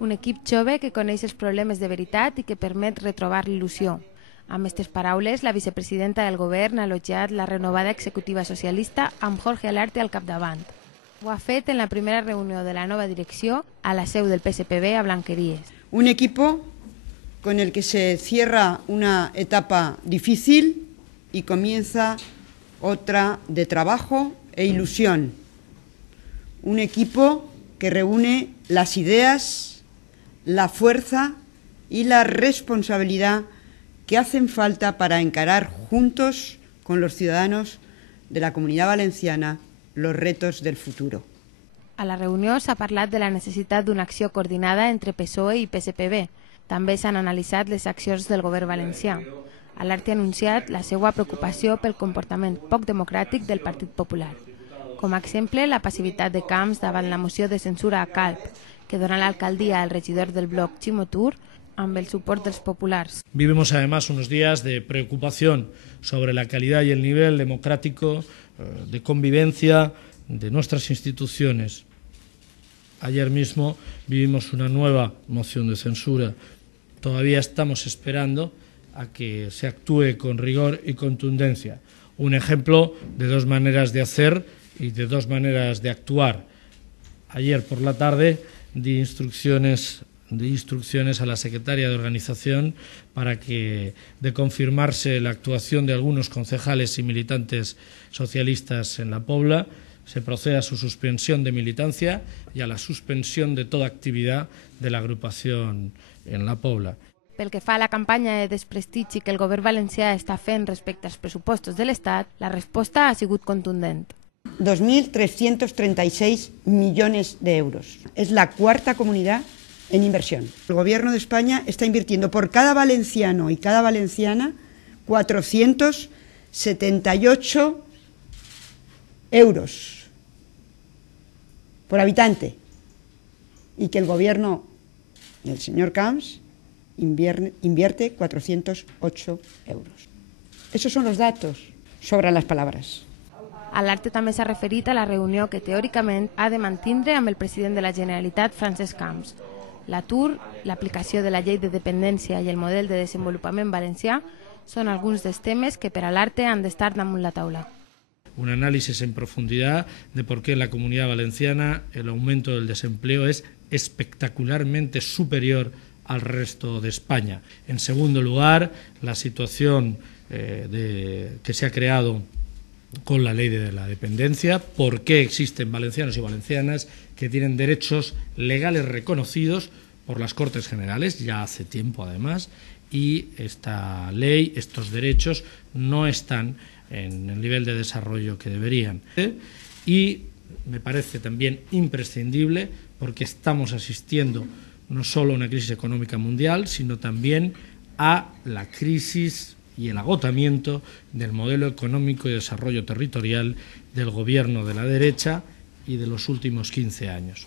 Un equip jove que coneix els problemes de veritat i que permet retrobar l'il·lusió. Amb aquestes paraules, la vicepresidenta del govern ha elogiat la renovada executiva socialista amb Jorge Alarte al capdavant. Ho ha fet en la primera reunió de la nova direcció a la seu del PSPB a Blanqueries. Un equipo con el que se cierra una etapa difícil y comienza otra de trabajo e ilusión. Un equipo que reúne las ideas, la fuerza y la responsabilidad que hacen falta para encarar juntos con los ciudadanos de la Comunitat Valenciana los retos del futuro. A la reunió s'ha parlat de la necessitat d'una acció coordinada entre PSOE i PSPB. També s'han analitzat les accions del govern valencià. Alarte ha anunciat la seva preocupació pel comportament poc democràtic del Partit Popular. Com a exemple, la passivitat de Camps davant la moció de censura a Calp, que dona l'alcaldia al regidor del bloc Ximo Tur, amb el suport dels populars. Vivimos además unos días de preocupación sobre la calidad y el nivel democrático de convivencia de nuestras instituciones. Ayer mismo vivimos una nueva moción de censura. Todavía estamos esperando a que se actúe con rigor y contundencia. Un ejemplo de dos maneras de hacer y de dos maneras de actuar. Ayer por la tarde di instrucciones a la secretaria de organización para que, de confirmarse la actuación de algunos concejales y militantes socialistas en la Pobla, se proceda a su suspensión de militancia y a la suspensión de toda actividad de la agrupación en la Pobla. Pel que fa a la campanya de desprestigi que el govern valencià està fent respecte als pressupostos de l'Estat, la resposta ha sigut contundent. 2.336 millones de euros. Es la cuarta comunidad en inversión. El Gobierno de España está invirtiendo por cada valenciano y cada valenciana 478 euros por habitante, y que el Gobierno del señor Camps invierte 408 euros. Esos son los datos, sobran las palabras. Alarte també s'ha referit a la reunió que teòricament ha de mantindre amb el president de la Generalitat, Francesc Camps. L'atur, l'aplicació de la llei de dependència i el model de desenvolupament valencià són alguns dels temes que per Alarte han d'estar damunt la taula. Un análisis en profundidad de por qué en la Comunidad Valenciana el aumento del desempleo es espectacularmente superior al resto de España. En segundo lugar, la situación que se ha creado con la ley de la dependencia, por qué existen valencianos y valencianas que tienen derechos legales reconocidos por las Cortes Generales, ya hace tiempo además, y esta ley, estos derechos no están en el nivel de desarrollo que deberían. Y me parece también imprescindible porque estamos asistiendo no solo a una crisis económica mundial, sino también a la crisis y el agotamiento del modelo económico y desarrollo territorial del gobierno de la derecha y de los últimos 15 años.